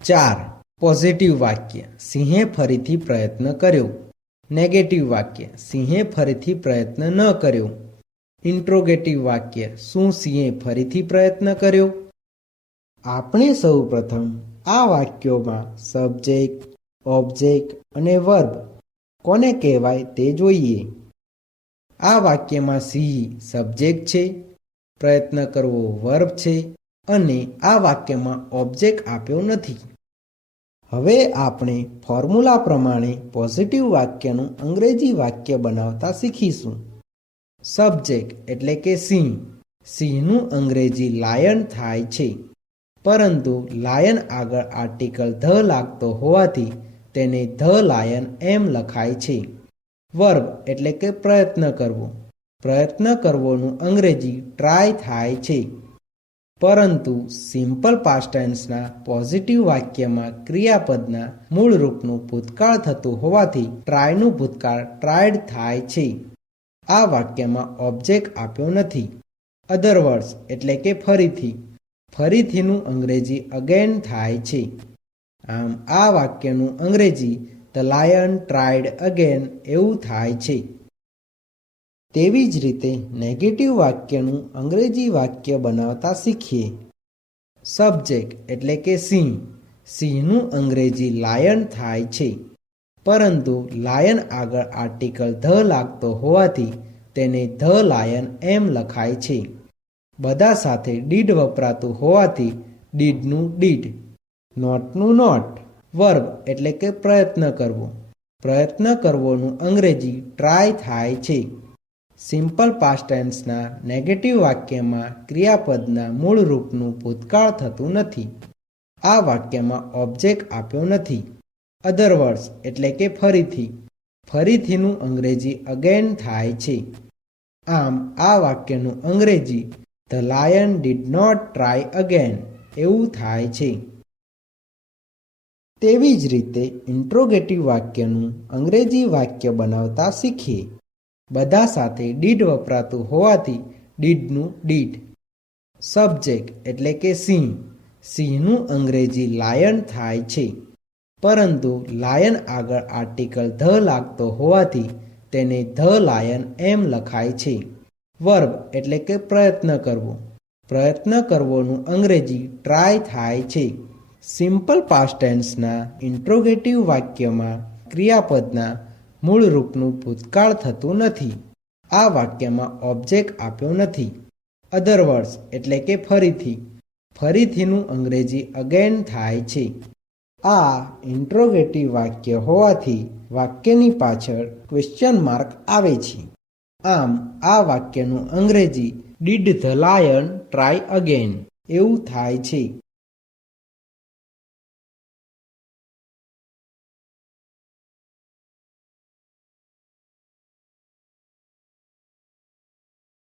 4. Positive વાક્ય સિંહે ફરીથી પ્રયત્ન કર્યો. નેગેટિવ વાક્ય સિંહે ફરીથી પ્રયત્ન ન કર્યો. ઇન્ટ્રોગેટિવ વાક્ય શું સિંહે ફરીથી પ્રયત્ન કર્યો? આપણે સૌ પ્રથમ આ વાક્યોમાં સબ્જેક્ટ, ઓબ્જેક્ટ અને વર્બ કોને કહેવાય તે જોઈએ. આ વાક્યમાં સિંહ સબ્જેક્ટ છે, પ્રયત્ન કરવો વર્બ છે અને આ વાક્યમાં ઓબ્જેક્ટ આપ્યો નથી. હવે આપણે ફોર્મ્યુલા પ્રમાણે પોઝિટિવ વાક્યનું અંગ્રેજી વાક્ય બનાવતા શીખીશું. સબ્જેક્ટ એટલે કે સિંહ. સિંહનું અંગ્રેજી લાયન થાય છે, પરંતુ લાયન આગળ આર્ટિકલ ધ લાગતો હોવાથી તેને ધ લાયન એમ લખાય છે. વર્બ એટલે કે પ્રયત્ન કરવો. પ્રયત્ન કરવોનું અંગ્રેજી ટ્રાય થાય છે, પરંતુ સિમ્પલ પાસ્ટ ટેન્સના પોઝિટિવ વાક્યમાં ક્રિયાપદના મૂળ રૂપનું ભૂતકાળ થતું હોવાથી ટ્રાયનું ભૂતકાળ ટ્રાયડ થાય છે. આ વાક્યમાં ઓબ્જેક્ટ આપ્યો નથી. અધર વર્ડ્સ એટલે કે ફરીથી. ફરીથીનું અંગ્રેજી અગેન થાય છે. આમ આ વાક્યનું અંગ્રેજી ધ લાયન ટ્રાયડ અગેન એવું થાય છે. તેવી જ રીતે નેગેટિવ વાક્યનું અંગ્રેજી વાક્ય બનાવતા શીખીએ. સબ્જેક્ટ એટલે કે સિંહ. સિંહનું અંગ્રેજી લાયન થાય છે, પરંતુ લાયન આગળ આર્ટિકલ ધ લાગતો હોવાથી તેને ધ લાયન એમ લખાય છે. બધા સાથે ડીડ વપરાતું હોવાથી ડીડનું ડીડ, નોટનું નોટ. વર્બ એટલે કે પ્રયત્ન કરવો. પ્રયત્ન કરવોનું અંગ્રેજી ટ્રાય થાય છે. સિમ્પલ પાસ્ટ ટેન્સના નેગેટિવ વાક્યમાં ક્રિયાપદના મૂળ રૂપનું ભૂતકાળ થતું નથી. આ વાક્યમાં ઓબ્જેક્ટ આપ્યો નથી. અધર વર્ડ્સ એટલે કે ફરીથી. ફરીથીનું અંગ્રેજી અગેન થાય છે. આમ આ વાક્યનું અંગ્રેજી the lion did not try again એવું થાય છે. તેવી જ રીતે ઇન્ટ્રોગેટિવ વાક્યનું અંગ્રેજી વાક્ય બનાવતા શીખીએ. બધા સાથે ડીડ વપરાતું હોવાથી ડીડનું ડીડ. સબ્જેક્ટ એટલે કે સિંહ. સિંહનું અંગ્રેજી લાયન થાય છે, પરંતુ લાયન આગળ આર્ટિકલ ધ લાગતો હોવાથી તેને ધ લાયન એમ લખાય છે. વર્બ એટલે કે પ્રયત્ન કરવો. પ્રયત્ન કરવોનું અંગ્રેજી ટ્રાય થાય છે. સિમ્પલ પાસ્ટ ટેન્સના ઇન્ટ્રોગેટિવ વાક્યમાં ક્રિયાપદના મૂળ રૂપનું ભૂતકાળ થતું નથી. આ વાક્યમાં ઓબ્જેક્ટ આપ્યો નથી. અધર વર્ડ્સ એટલે કે ફરીથી. ફરીથીનું અંગ્રેજી અગેન થાય છે. આ ઇન્ટ્રોગેટિવ વાક્ય હોવાથી વાક્યની પાછળ ક્વેશ્ચન માર્ક આવે છે. આમ આ વાક્યનું અંગ્રેજી did the lion try again એવું થાય છે.